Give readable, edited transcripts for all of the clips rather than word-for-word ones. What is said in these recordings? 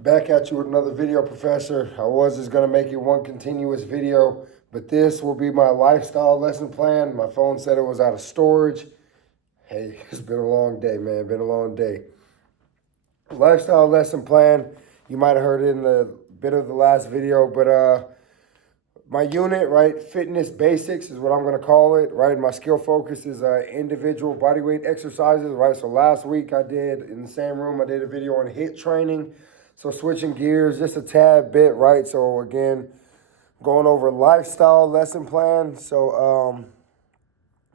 Back at you with another video, Professor. I was just gonna make it one continuous video, but this will be my lifestyle lesson plan. My phone said it was out of storage. Hey, it's been a long day, man. Been a long day. Lifestyle lesson plan. You might have heard it in the bit of the last video, but my unit, right? Fitness basics is what I'm gonna call it, right? My skill focus is individual bodyweight exercises, right? So last week I did in the same room. I did a video on HIIT training. So switching gears just a tad bit, right? So again, going over lifestyle lesson plan. So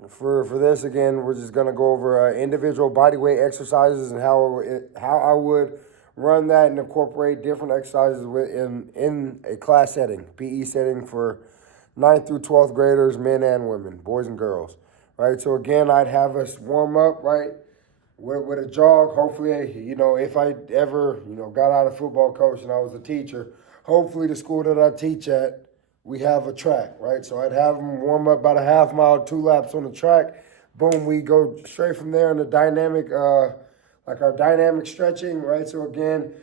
for this again, we're just gonna go over individual body weight exercises and how I would run that and incorporate different exercises in a class setting, PE setting for 9th through 12th graders, men and women, boys and girls, right? So again, I'd have us warm up, right? With a jog. Hopefully, if I ever, got out of football coach and I was a teacher, hopefully the school that I teach at, we have a track, right? So I'd have them warm up about a half mile, 2 laps on the track. Boom, we go straight from there into dynamic, like our dynamic stretching, right? So again,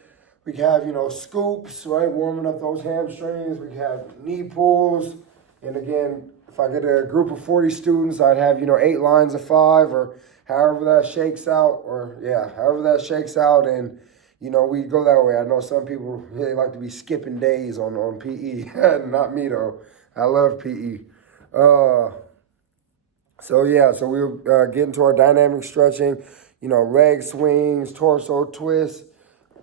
we have, scoops, right? Warming up those hamstrings. We have knee pulls. And again, if I get a group of 40 students, I'd have, 8 lines of 5 or however that shakes out, however that shakes out. And, we go that way. I know some people really like to be skipping days on PE. Not me, though. I love PE. So we'll get into our dynamic stretching, leg swings, torso twists,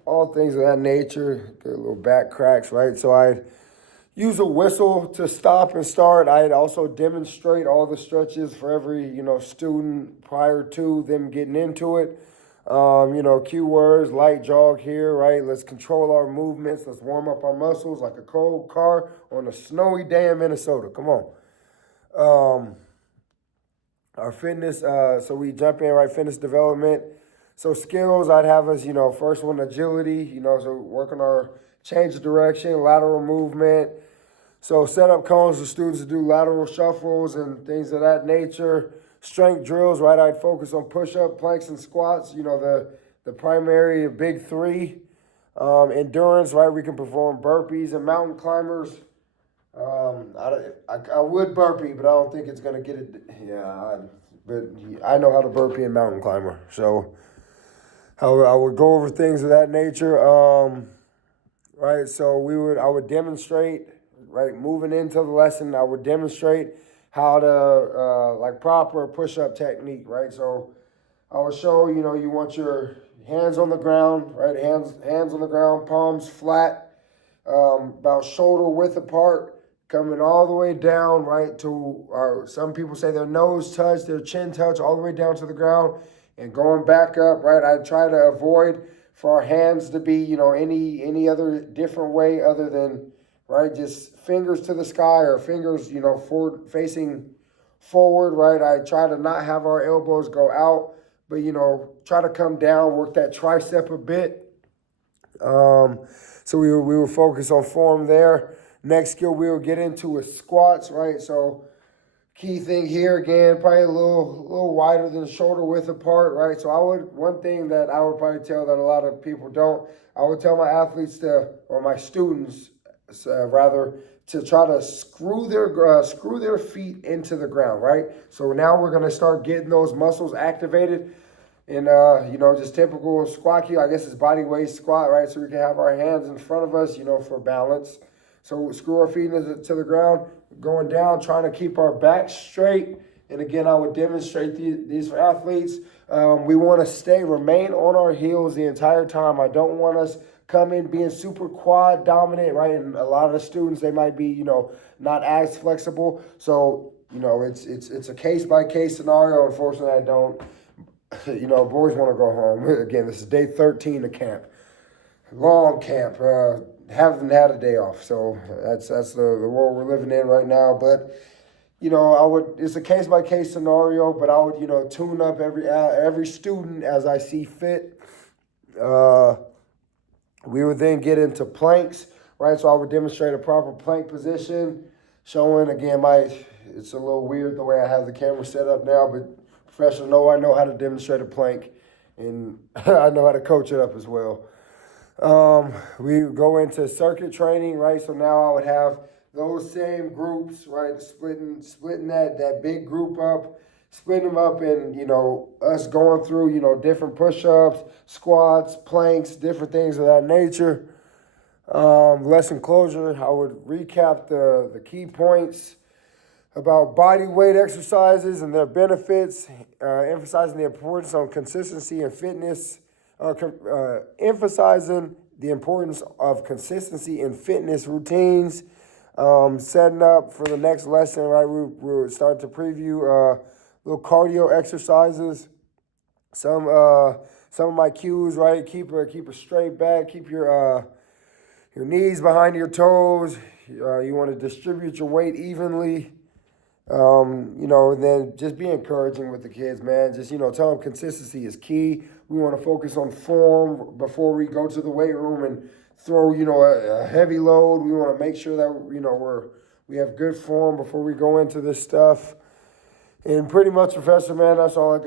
all things of that nature. Get a little back cracks, right? So I use a whistle to stop and start. I'd also demonstrate all the stretches for every, student prior to them getting into it. Key words, light jog here, right? Let's control our movements. Let's warm up our muscles like a cold car on a snowy day in Minnesota. Come on. Our fitness, so we jump in, right? Fitness development. So skills, I'd have us, first one, agility, so working our change of direction, lateral movement. So set up cones for students to do lateral shuffles and things of that nature. Strength drills, right? I'd focus on push-up, planks, and squats, the primary big three. Endurance, right? We can perform burpees and mountain climbers. I would burpee, but I don't think it's going to get it. But I know how to burpee and mountain climber. So I would go over things of that nature. Right, so I would demonstrate, right, moving into the lesson, I would demonstrate how to, like proper push-up technique, right? So I would show, you want your hands on the ground, right? Hands on the ground, palms flat, about shoulder width apart, coming all the way down, right, to some people say their nose touch, their chin touch, all the way down to the ground, and going back up, right? I try to avoid for our hands to be, any other different way other than, right, just fingers to the sky or fingers, forward facing forward, right? I try to not have our elbows go out, but, try to come down, work that tricep a bit. So we will focus on form there. Next skill we will get into is squats, right? So key thing here again, probably a little wider than shoulder width apart, right? So one thing that I would probably tell that a lot of people don't, I would tell my athletes or my students rather, to try to screw their feet into the ground, right? So now we're gonna start getting those muscles activated. And, just typical squat cue, I guess it's body weight squat, right? So we can have our hands in front of us, for balance. So screw our feet to the ground, going down, trying to keep our back straight. And again, I would demonstrate these for athletes. We want to remain on our heels the entire time. I don't want us coming being super quad dominant, right? And a lot of the students, they might be, not as flexible. So, it's a case-by-case scenario. Unfortunately, I don't. Boys want to go home. Again, this is day 13 of camp. Long camp. Haven't had a day off. So that's the world we're living in right now. But, it's a case-by-case scenario, but I would, tune up every student as I see fit. We would then get into planks, right? So I would demonstrate a proper plank position, showing, again, it's a little weird the way I have the camera set up now, but professionals know I know how to demonstrate a plank, and I know how to coach it up as well. We go into circuit training, right? So now I would have those same groups, right? Splitting that big group up, splitting them up and, us going through, different push-ups, squats, planks, different things of that nature. Lesson closure, I would recap the key points about body weight exercises and their benefits, emphasizing the importance on consistency and fitness, emphasizing the importance of consistency in fitness routines, setting up for the next lesson, right? We'll start to preview little cardio exercises. Some of my cues, right? Keep a straight back, keep your knees behind your toes. You want to distribute your weight evenly. Then just be encouraging with the kids, man. Just, tell them consistency is key. We want to focus on form before we go to the weight room and throw, a heavy load. We want to make sure that, we have good form before we go into this stuff. And pretty much, Professor, man, that's all I got.